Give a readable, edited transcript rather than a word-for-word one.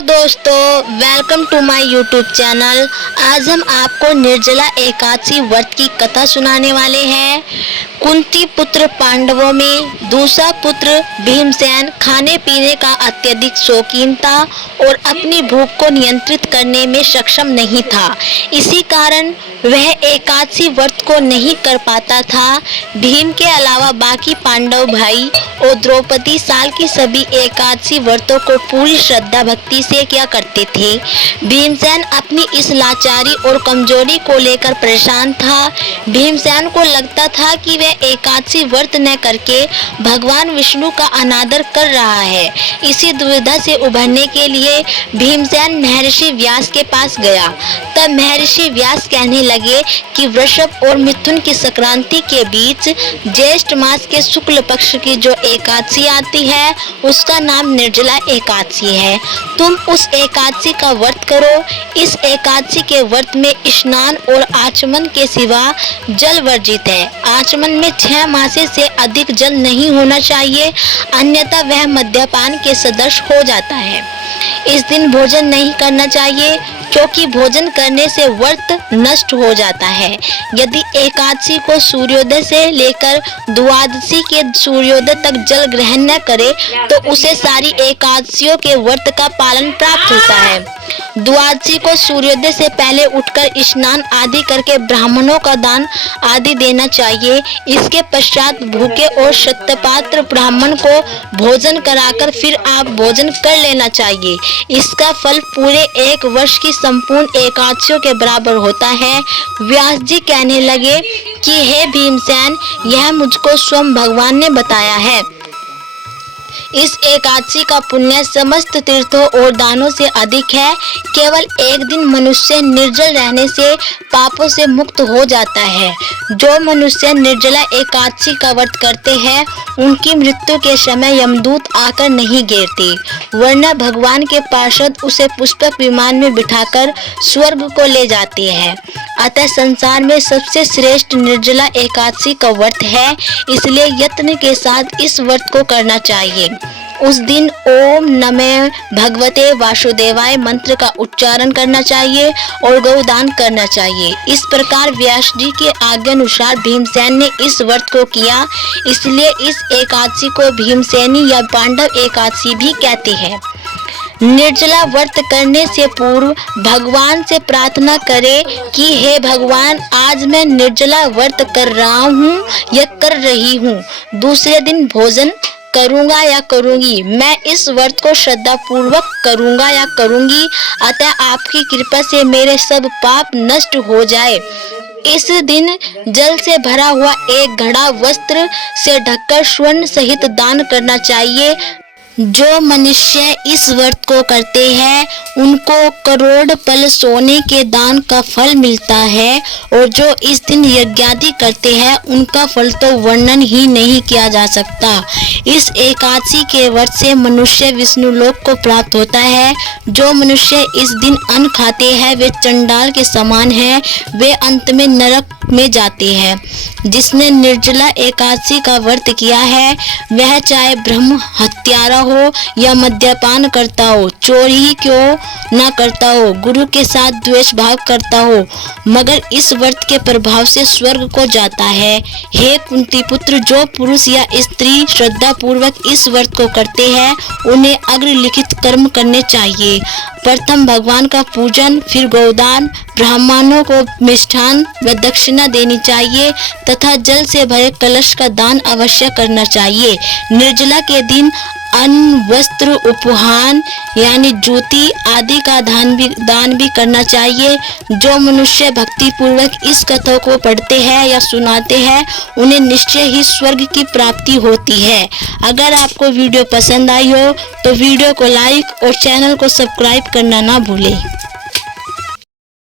दोस्तों, welcome to my YouTube channel. आज हम आपको निर्जला एकादशी व्रत की कथा सुनाने वाले हैं। कुंती पुत्र पांडवों में दूसरा पुत्र भीमसेन खाने पीने का अत्यधिक शौकीन था और अपनी भूख को नियंत्रित करने में सक्षम नहीं था। इसी कारण वह एकादशी व्रत को नहीं कर पाता था। भीम के अलावा बाकी पांडव भाई और द्रौपदी साल की सभी एकादशी व्रतों को पूरी श्रद्धा भक्ति से किया करते थे। भीमसेन अपनी इस लाचारी और कमजोरी को लेकर परेशान था। भीमसेन को लगता था कि वह एकादशी व्रत न करके भगवान विष्णु का अनादर कर रहा है। इसी दुविधा से उभरने के लिए भीमसेन महर्षि व्यास के पास गया। तब महर्षि व्यास कहने लगे कि वृषभ और मिथुन की संक्रांति के बीच ज्येष्ठ मास के शुक्ल पक्ष की जो एकादशी आती है उसका नाम निर्जला एकादशी है। तुम उस एकादशी का व्रत करो। इस एकादशी के व्रत में स्नान और आचमन के सिवा जल वर्जित है। आचमन में 6 मासे से अधिक जल नहीं होना चाहिए, अन्यथा वह मद्यपान के सदृश हो जाता है। इस दिन भोजन नहीं करना चाहिए क्योंकि भोजन करने से व्रत नष्ट हो जाता है। यदि एकादशी को सूर्योदय से लेकर द्वादशी के सूर्योदय तक जल ग्रहण न करे तो उसे सारी एकादशियों के व्रत का पालन प्राप्त होता है। द्वादशी को सूर्योदय से पहले उठकर स्नान आदि करके ब्राह्मणों का दान आदि देना चाहिए। इसके पश्चात भूखे और शतपात्र ब्राह्मण को भोजन कराकर फिर आप भोजन कर लेना चाहिए। इसका फल पूरे 1 वर्ष की संपूर्ण एकादशियों के बराबर होता है। व्यास जी कहने लगे कि हे भीमसेन, यह मुझको स्वयं भगवान ने बताया है। इस एकादशी का पुण्य समस्त तीर्थों और दानों से अधिक है। केवल एक दिन मनुष्य निर्जल रहने से पापों से मुक्त हो जाता है। जो मनुष्य निर्जला एकादशी का व्रत करते हैं उनकी मृत्यु के समय यमदूत आकर नहीं घेरते, वरना भगवान के पार्षद उसे पुष्पक विमान में बिठाकर स्वर्ग को ले जाते हैं। अतः संसार में सबसे श्रेष्ठ निर्जला एकादशी का व्रत है, इसलिए यत्न के साथ इस व्रत को करना चाहिए। उस दिन ओम नमः भगवते वासुदेवाय मंत्र का उच्चारण करना चाहिए और गौदान करना चाहिए। इस प्रकार व्यास जी के आज्ञानुसार भीमसेन ने इस व्रत को किया, इसलिए इस एकादशी को भीमसेनी या पांडव एकादशी भी कहते हैं। निर्जला व्रत करने से पूर्व भगवान से प्रार्थना करें कि हे भगवान, आज मैं निर्जला व्रत कर रहा हूँ या कर रही हूँ। दूसरे दिन भोजन करूँगा या करूँगी। मैं इस व्रत को श्रद्धा पूर्वक करूँगा या करूँगी। अतः आपकी कृपा से मेरे सब पाप नष्ट हो जाए। इस दिन जल से भरा हुआ एक घड़ा वस्त्र से ढककर स्वर्ण सहित दान करना चाहिए। जो मनुष्य इस व्रत को करते हैं उनको करोड़ पल सोने के दान का फल मिलता है, और जो इस दिन यज्ञादि करते हैं उनका फल तो वर्णन ही नहीं किया जा सकता। इस एकादशी के व्रत से मनुष्य विष्णु लोक को प्राप्त होता है। जो मनुष्य इस दिन अन्न खाते हैं वे चंडाल के समान हैं, वे अंत में नरक में जाते हैं। जिसने निर्जला एकादशी का व्रत किया है वह चाहे ब्रह्म हत्यारा हो या मद्यपान करता हो, चोरी ही क्यों ना करता हो, गुरु के साथ द्वेष भाव करता हो, मगर इस व्रत के प्रभाव से स्वर्ग को जाता है। हे कुंती पुत्र, जो पुरुष या स्त्री श्रद्धा पूर्वक इस व्रत को करते हैं उन्हें अग्रलिखित कर्म करने चाहिए। प्रथम भगवान का पूजन, फिर गौदान, ब्राह्मणों को मिष्ठान व दक्षिणा देनी चाहिए तथा जल से भरे कलश का दान अवश्य करना चाहिए। निर्जला के दिन अन्न, वस्त्र, उपहार यानी जूती आदि का दान भी करना चाहिए। जो मनुष्य भक्ति पूर्वक इस कथा को पढ़ते हैं या सुनाते हैं उन्हें निश्चय ही स्वर्ग की प्राप्ति होती है। अगर आपको वीडियो पसंद आई हो तो वीडियो को लाइक और चैनल को सब्सक्राइब करना ना भूलें।